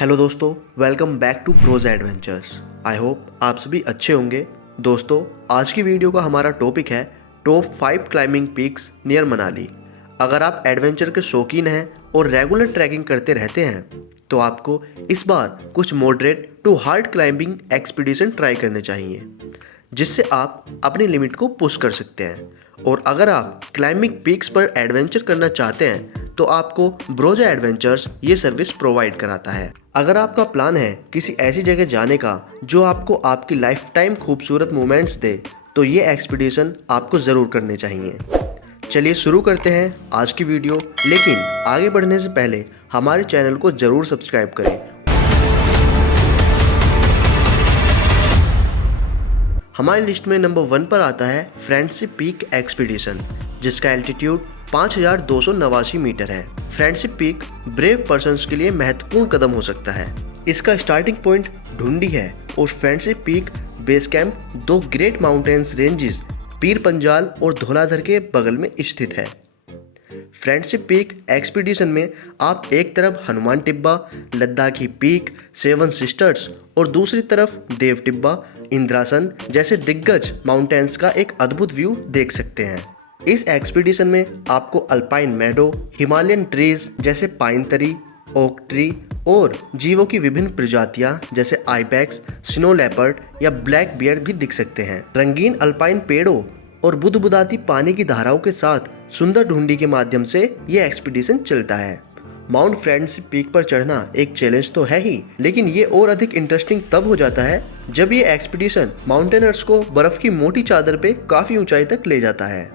Hello दोस्तों, welcome back to Pros Adventures. I hope आप सभी अच्छे होंगे। दोस्तों, आज की वीडियो का हमारा टॉपिक है top 5 climbing peaks near Manali. अगर आप एडवेंचर के शौकीन हैं और रेगुलर ट्रैकिंग करते रहते हैं तो आपको इस बार कुछ moderate to hard climbing expedition try करने चाहिए, जिससे आप अपनी लिमिट को पुश कर सकते हैं। और अगर आप क्लाइंबिंग पीक्स पर एडवेंचर करना चाहते हैं तो आपको ब्रोजा एडवेंचर्स ये सर्विस प्रोवाइड कराता है। अगर आपका प्लान है किसी ऐसी जगह जाने का जो आपको आपकी लाइफ टाइम खूबसूरत मोमेंट्स दे, तो ये एक्सपीडिशन आपको ज़रूर करने चाहिए। चलिए शुरू करते हैं आज की वीडियो, लेकिन आगे बढ़ने से पहले हमारे चैनल को ज़रूर सब्सक्राइब करें। हमारी लिस्ट में नंबर 1 पर आता है फ्रेंडशिप पीक एक्सपीडिशन, जिसका एल्टीट्यूड 5289 मीटर है। फ्रेंडशिप पीक ब्रेव पर्सन्स के लिए महत्वपूर्ण कदम हो सकता है। इसका स्टार्टिंग पॉइंट ढूंढी है और फ्रेंडशिप पीक बेस कैंप दो great mountains ranges Pir Panjal और धौलाधर के बगल में स्थित है। फ्रेंडशिप पीक एक्सपीडिशन में आप एक तरफ Hanuman Tibba, Ladakhi peak, seven sisters और दूसरी तरफ देव टिब्बा, इंद्रासन जैसे दिग्गज माउंटेन्स का एक अद्भुत व्यू देख सकते हैं। इस एक्सपीडिशन में आपको अल्पाइन मेडो, हिमालयन ट्रीज जैसे पाइन ट्री, ओक ट्री और जीवों की विभिन्न प्रजातियां जैसे आइबैक्स, स्नो लेपर्ड या ब्लैक बियर भी दिख सकते हैं। रंगीन अल्पाइन पेड़ों और बुदबुदाती पानी की धाराओं के साथ सुंदर ढूंढी के माध्यम से यह एक्सपीडिशन चलता है। माउंट फ्रेंडशिप पीक पर चढ़ना एक चैलेंज तो है ही, लेकिन ये और अधिक इंटरेस्टिंग तब हो जाता है जब ये एक्सपीडिशन माउंटेनर्स को बर्फ की मोटी चादर पे काफी ऊंचाई तक ले जाता है।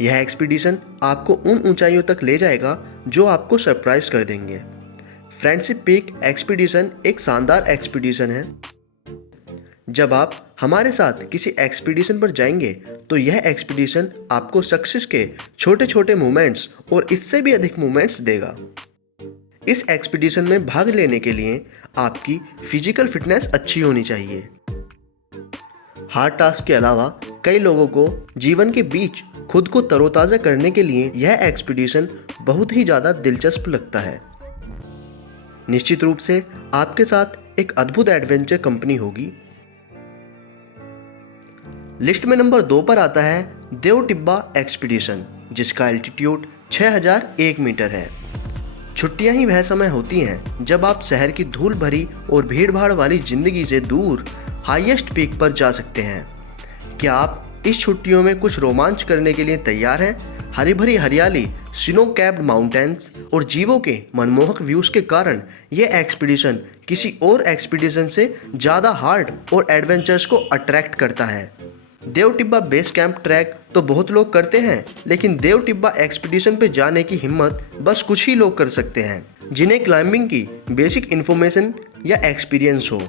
यह एक्सपीडिशन आपको उन ऊंचाइयों तक ले जाएगा जो आपको सरप्राइज कर देंगे। फ्रेंडशिप पीक एक्सपीडिशन एक शानदार एक्सपीडिशन है। जब आप हमारे साथ किसी एक्सपीडिशन पर जाएंगे तो यह एक्सपीडिशन आपको सक्सेस के छोटे छोटे मोमेंट्स और इससे भी अधिक मोमेंट्स देगा। इस एक्सपीडिशन में भाग लेने के लिए आपकी फिजिकल फिटनेस अच्छी होनी चाहिए। हार्ड टास्क के अलावा कई लोगों को जीवन के बीच खुद को तरोताज़ा करने के लिए यह एक्सपीडिशन बहुत ही ज़्यादा दिलचस्प लगता है। निश्चित रूप से आपके साथ एक अद्भुत एडवेंचर कंपनी होगी। लिस्ट में नंबर 2 पर आता है देव टिब्बा एक्सपीडिशन, जिसका एल्टीट्यूड 6001 मीटर है। छुट्टियां ही वह समय होती हैं जब आप शहर की धूल भरी और भीड़भाड़ वाली जिंदगी से दूर हाईएस्ट पीक पर जा सकते हैं। क्या आप इस छुट्टियों में कुछ रोमांच करने के लिए तैयार हैं? हरी भरी हरियाली, स्नो कैप्ड माउंटेन्स और जीवों के मनमोहक व्यूज के कारण यह एक्सपीडिशन किसी और एक्सपीडिशन से ज़्यादा हार्ड और एडवेंचर्स को अट्रैक्ट करता है। देव टिब्बा बेस कैंप ट्रैक तो बहुत लोग करते हैं, लेकिन देव टिब्बा एक्सपीडिशन पे जाने की हिम्मत बस कुछ ही लोग कर सकते हैं जिन्हें क्लाइंबिंग की बेसिक इन्फॉर्मेशन या एक्सपीरियंस हो।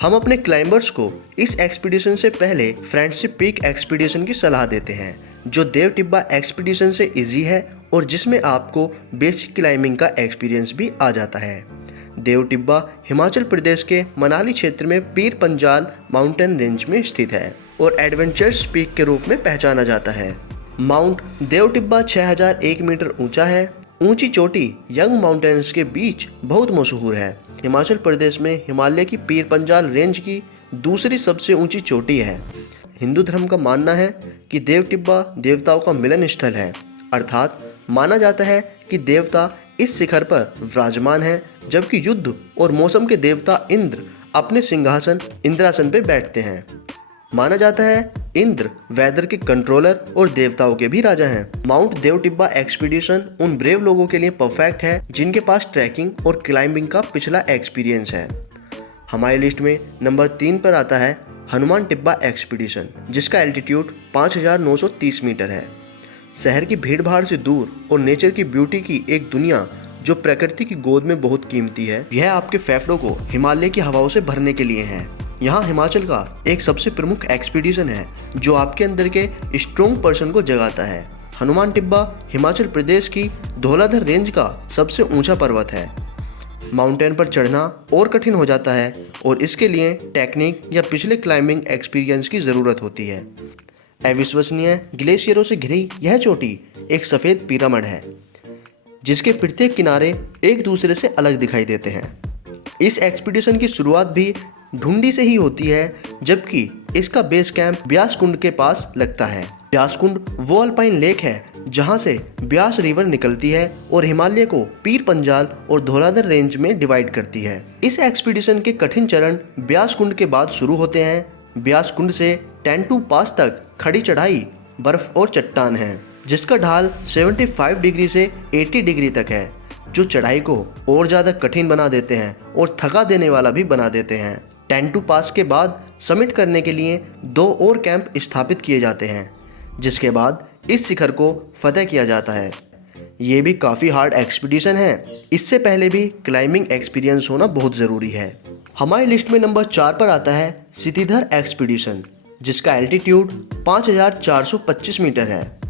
हम अपने क्लाइंबर्स को इस एक्सपीडिशन से पहले फ्रेंडशिप पीक एक्सपीडिशन की सलाह देते हैं, जो देव टिब्बा एक्सपीडिशन से इजी है और जिसमें आपको बेसिक क्लाइंबिंग का एक्सपीरियंस भी आ जाता है। देव टिब्बा हिमाचल प्रदेश के मनाली क्षेत्र में पीर पंजाल माउंटेन रेंज में स्थित है और एडवेंचर्स पीक के रूप में पहचाना जाता है। माउंट देव टिब्बा 6001 मीटर ऊंचा है। ऊंची चोटी यंग माउंटेन्स के बीच बहुत मशहूर है। हिमाचल प्रदेश में हिमालय की पीर पंजाल रेंज की दूसरी सबसे ऊंची चोटी है। हिंदू धर्म का मानना है कि देव टिब्बा देवताओं का मिलन स्थल है, अर्थात माना जाता है कि देवता इस शिखर पर विराजमान है, जबकि युद्ध और मौसम के देवता इंद्र अपने सिंहासन इंद्रासन पर बैठते हैं। माना जाता है इंद्र वेदर के कंट्रोलर और देवताओं के भी राजा हैं। माउंट देव टिब्बा एक्सपीडिशन उन ब्रेव लोगों के लिए परफेक्ट है जिनके पास ट्रैकिंग और क्लाइंबिंग का पिछला एक्सपीरियंस है। हमारी लिस्ट में नंबर 3 पर आता है हनुमान टिब्बा एक्सपीडिशन, जिसका एल्टीट्यूड 5930 मीटर है। शहर की भीड़ भाड़ से दूर और नेचर की ब्यूटी की एक दुनिया जो प्रकृति की गोद में बहुत कीमती है। यह आपके फेफड़ों को हिमालय की हवाओं से भरने के लिए है। यहाँ हिमाचल का एक सबसे प्रमुख एक्सपीडिशन है जो आपके अंदर के स्ट्रॉन्ग पर्सन को जगाता है। हनुमान टिब्बा हिमाचल प्रदेश की धौलाधर रेंज का सबसे ऊंचा पर्वत है। माउंटेन पर चढ़ना और कठिन हो जाता है और इसके लिए टेक्निक या पिछले क्लाइंबिंग एक्सपीरियंस की ज़रूरत होती है। अविश्वसनीय ग्लेशियरों से घिरी यह चोटी एक सफ़ेद पिरामिड है जिसके प्रत्येक किनारे एक दूसरे से अलग दिखाई देते हैं। इस एक्सपीडिशन की शुरुआत भी ढूंढी से ही होती है, जबकि इसका बेस कैंप ब्यास कुंड के पास लगता है। ब्यास कुंड वो अल्पाइन लेक है जहां से ब्यास रिवर निकलती है और हिमालय को पीर पंजाल और धौलाधर रेंज में डिवाइड करती है। इस एक्सपीडिशन के कठिन चरण ब्यास कुंड के बाद शुरू होते हैं। ब्यास कुंड से टेंटू पास तक खड़ी चढ़ाई, बर्फ और चट्टान है, जिसका ढाल 75 डिग्री से 80 डिग्री तक है, जो चढ़ाई को और ज़्यादा कठिन बना देते हैं और थका देने वाला भी बना देते हैं। टेंटू पास के बाद समिट करने के लिए 2 और कैंप स्थापित किए जाते हैं, जिसके बाद इस शिखर को फतेह किया जाता है। ये भी काफ़ी हार्ड एक्सपीडिशन है। इससे पहले भी क्लाइंबिंग एक्सपीरियंस होना बहुत ज़रूरी है। हमारी लिस्ट में नंबर 4 पर आता है सितिधर एक्सपीडिशन, जिसका एल्टीट्यूड 5425 मीटर है।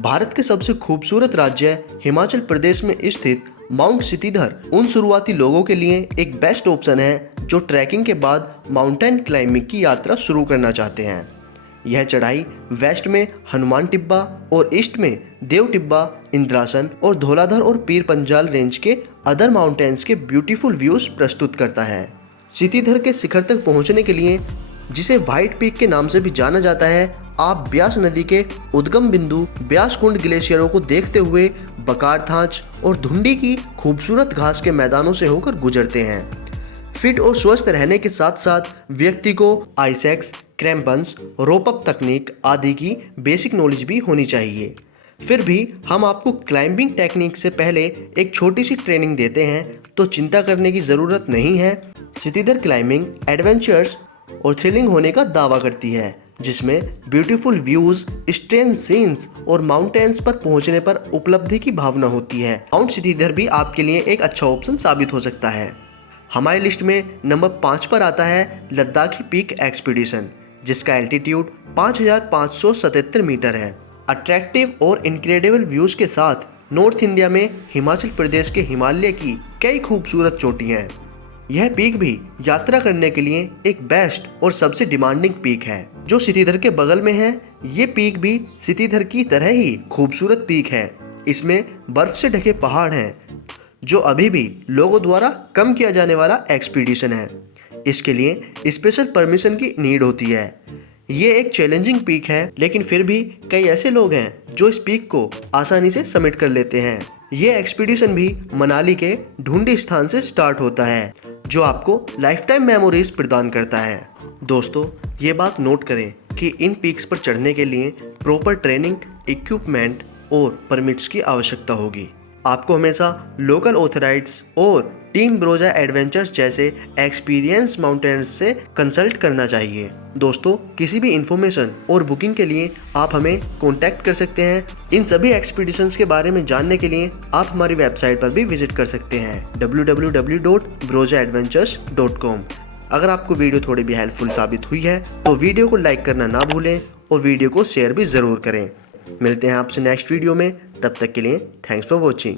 भारत के सबसे खूबसूरत राज्य हिमाचल प्रदेश में स्थित माउंट सितिधर उन शुरुआती लोगों के लिए एक बेस्ट ऑप्शन है जो ट्रैकिंग के बाद माउंटेन क्लाइंबिंग की यात्रा शुरू करना चाहते हैं। यह चढ़ाई वेस्ट में हनुमान टिब्बा और ईस्ट में देव टिब्बा, इंद्रासन और धौलाधर और पीर पंजाल रेंज के अदर माउंटेन्स के ब्यूटीफुल व्यूज प्रस्तुत करता है। सितिधर के शिखर तक पहुंचने के लिए, जिसे व्हाइट पीक के नाम से भी जाना जाता है, आप ब्यास नदी के उद्गम बिंदु ब्यास कुंड ग्लेशियरों को देखते हुए बकारथांच और धुंडी की खूबसूरत घास के मैदानों से होकर गुजरते हैं। फिट और स्वस्थ रहने के साथ साथ व्यक्ति को आइसेक्स, क्रैम्पन्स, रोप अप तकनीक आदि की बेसिक नॉलेज भी होनी चाहिए। फिर भी हम आपको क्लाइंबिंग टेक्निक से पहले एक छोटी सी ट्रेनिंग देते हैं, तो चिंता करने की ज़रूरत नहीं है। सितिधर क्लाइंबिंग एडवेंचर्स और थ्रिलिंग होने का दावा करती है, जिसमें ब्यूटीफुल व्यूज, स्ट्रेन सीन्स और माउंटेन्स पर पहुंचने पर उपलब्धि की भावना होती है। माउंट सितिधर भी आपके लिए एक अच्छा ऑप्शन साबित हो सकता है। हमारी लिस्ट में नंबर 5 पर आता है लद्दाखी पीक एक्सपीडिशन, जिसका एल्टीट्यूड 5577 मीटर है। अट्रैक्टिव और इनक्रेडिबल व्यूज के साथ नॉर्थ इंडिया में हिमाचल प्रदेश के हिमालय की कई खूबसूरत चोटियां हैं। यह पीक भी यात्रा करने के लिए एक बेस्ट और सबसे डिमांडिंग पीक है, जो सितिधर के बगल में है। ये पीक भी सितिधर की तरह ही खूबसूरत पीक है। इसमें बर्फ से ढके पहाड़ हैं, जो अभी भी लोगों द्वारा कम किया जाने वाला एक्सपीडिशन है। इसके लिए स्पेशल परमिशन की नीड होती है। ये एक चैलेंजिंग पीक है, लेकिन फिर भी कई ऐसे लोग हैं जो इस पीक को आसानी से समिट कर लेते हैं। ये एक्सपीडिशन भी मनाली के ढूंढी स्थान से स्टार्ट होता है, जो आपको लाइफ टाइम मेमोरीज प्रदान करता है। दोस्तों, ये बात नोट करें कि इन पीक्स पर चढ़ने के लिए प्रॉपर ट्रेनिंग, इक्विपमेंट और परमिट्स की आवश्यकता होगी। आपको हमेशा लोकल ऑथराइट्स और टीम ब्रोजा एडवेंचर्स जैसे एक्सपीरियंस माउंटेन्स से कंसल्ट करना चाहिए। दोस्तों, किसी भी इंफॉर्मेशन और बुकिंग के लिए आप हमें कॉन्टैक्ट कर सकते हैं। इन सभी एक्सपीडिशंस के बारे में जानने के लिए आप हमारी वेबसाइट पर भी विजिट कर सकते हैं www.brojaadventures.com। अगर आपको वीडियो थोड़ी भी हेल्पफुल साबित हुई है तो वीडियो को लाइक करना ना भूलें और वीडियो को शेयर भी ज़रूर करें। मिलते हैं आपसे नेक्स्ट वीडियो में, तब तक के लिए थैंक्स फॉर वॉचिंग।